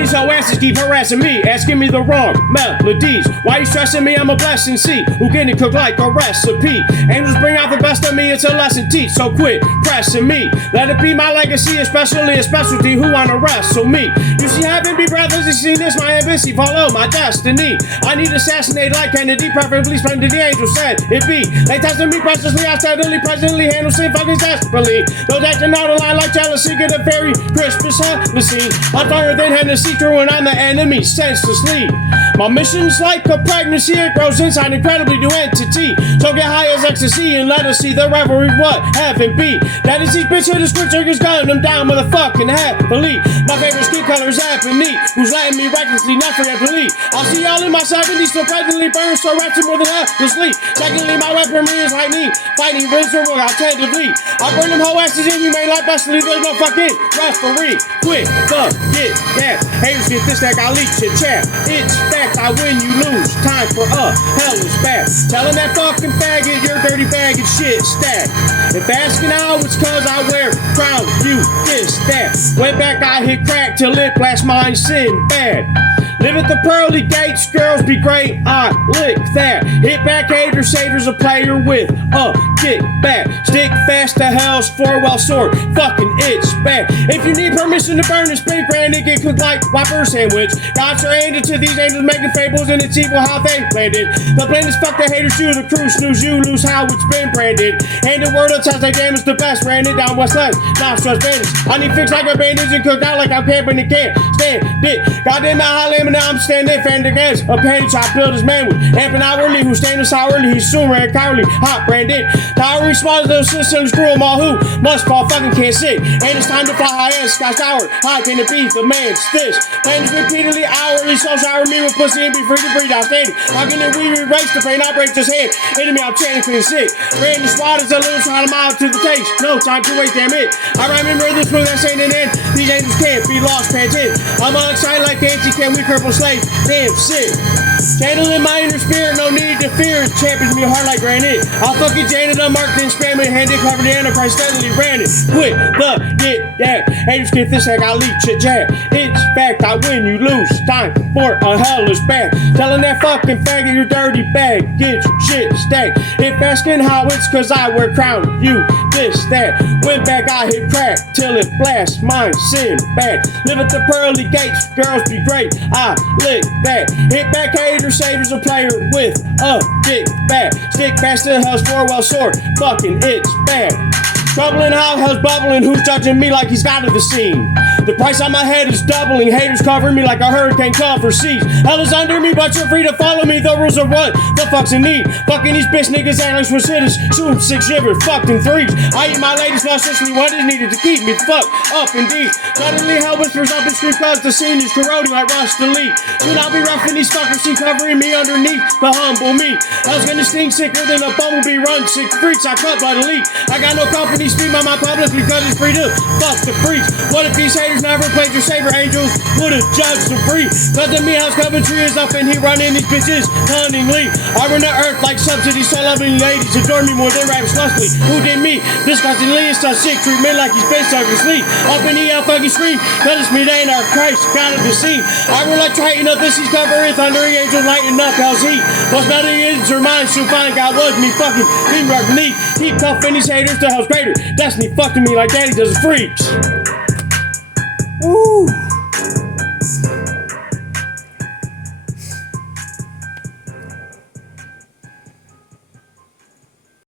these hoe asses keep harassing me, asking me the wrong melodies. Why you stressing me? I'm a blessing. See who getting cooked like a recipe. Angels bring out the best of me. It's a lesson teach. So quit pressing me. Let it be my legacy, especially a specialty. Who wanna wrestle me? You see, having be brothers. You see this, my ambition. Follow my destiny. I need to assassinate like Kennedy. Preferably spend the angel said it be. They testing me preciously. I steadily, presently handle sin fucking desperately. Those acting out of line like jealousy. Get a very Christmas Hennessy. I'm stronger than Hennessy, throwing on the enemy senselessly. My mission's like a pregnancy, it grows inside incredibly new entity. So get high as ecstasy and let us see the revelry what heaven be. That is each bitch here, the scripture is gunning them down motherfucking happily. My favorite skin color is ebony, who's letting me recklessly, not forgetfully. I'll see y'all in my 70s, still presently burn, so ratchet more than helplessly. Secondly, my weaponry is lightning, fighting miserable attentively. I'll burn them whole asses in you, man, like bestly, there's no fucking referee. Quit the get that. Haters get this, that got leaks your chat. It's fact, I win, you lose. Time for a hell is back. Telling that fucking faggot your dirty bag of shit stack. If asking how, it's cause I wear crown, you diss that. Went back, I hit crack till it blast mine sin bad. Live at the pearly gates, girls be great, I lick that. Hit back hater, savers a player with a kick back. Stick fast to hell's four-well sword, fucking it's back. If you need permission to burn this big brand, it get cooked like Whopper sandwich. Got your angel to these angels making fables, and it's evil how they landed. The plan is fuck the haters, you the crew, snooze you, lose how it's been branded. And the word of test, they damage the best, ran it down west left, not stress bandits. I need fixed like a bandage and cooked out like I'm camping and can't stand it. Goddamn, I now I'm standing fan against a page I built his man with. Amping outwardly, who stand sourly, he's soon ran cowardly, hot branded. Towering small little systems, screw them all who must fall, fucking can't sit. And it's time to fly high as sky tower. How can it be the man's this? Plans repeatedly, hourly, so shower me with pussy and be free to breathe outstanding. How can it erase the pain? I break this head. Enemy, I'm chanting clean sick. Ran the squad is a little trying to mile to the taste. No time to waste, damn it. I remember this move that's ain't an end. These angels can't be lost, pants in. I'm unexcited like anti-can, we cripple slave. Damn sick. Channeling my inner spirit, no need to fear. Champions me hard like granite. I'll fucking Janet, I'm marked and spam it, handed, covered the enterprise, steadily ran it. Quit the get that. Haters get this, I got leak shit jab. It's fact, I win, you lose. Time for a hell is back. Telling that fucking faggot your dirty bag. Get your shit stacked. If asking how, it's cause I wear crown. You this, that. Went back, I hit crack till it blasts mine sin back. Live at the pearly gates, girls be great. I lick that. Hit back haters, savers a player with a dick back. Stick fast to hell's four-well sword. Fucking it's bad. Troubling how hell's bubbling, who's judging me like he's out of the scene? The price on my head is doubling, haters covering me like a hurricane cover seas. Hell is under me, but you're free to follow me. The rules are what the fuck's in need. Fucking these bitch niggas act like Swiss hitters. Shooting six shiver, fucked in threes. I eat my ladies, not essentially what is needed to keep me fucked up indeed. Suddenly hell whispers up and screams cause the scene is corroding like rust elite. Do not be roughing these fuckers, see covering me underneath the humble me. Hell's gonna sting sicker than a bumblebee run. Sick freaks, I cut by the leak. I got no company, speak by my public because it's free to fuck the freaks. What if these haters never played your saber? Angels would've judged them free. Cause to me, house Coventry is up and he running these bitches cunningly. I run the earth like subsidies, so loving ladies adore me more than raps lustily. Who did me? Disgustingly, it's a sick treatment like he's been stuck to sleep. Up in the fucking scream, cause it's me, they ain't our Christ, kind of the scene. I run like Triton up, this he's covering, thundering angels lighting up hell's heat. What's melting is her mind, so fine, God was me fucking being rugged knee. Keep cuffing these haters to hell's greater. Destiny fucking me like daddy does his freaks. Woo.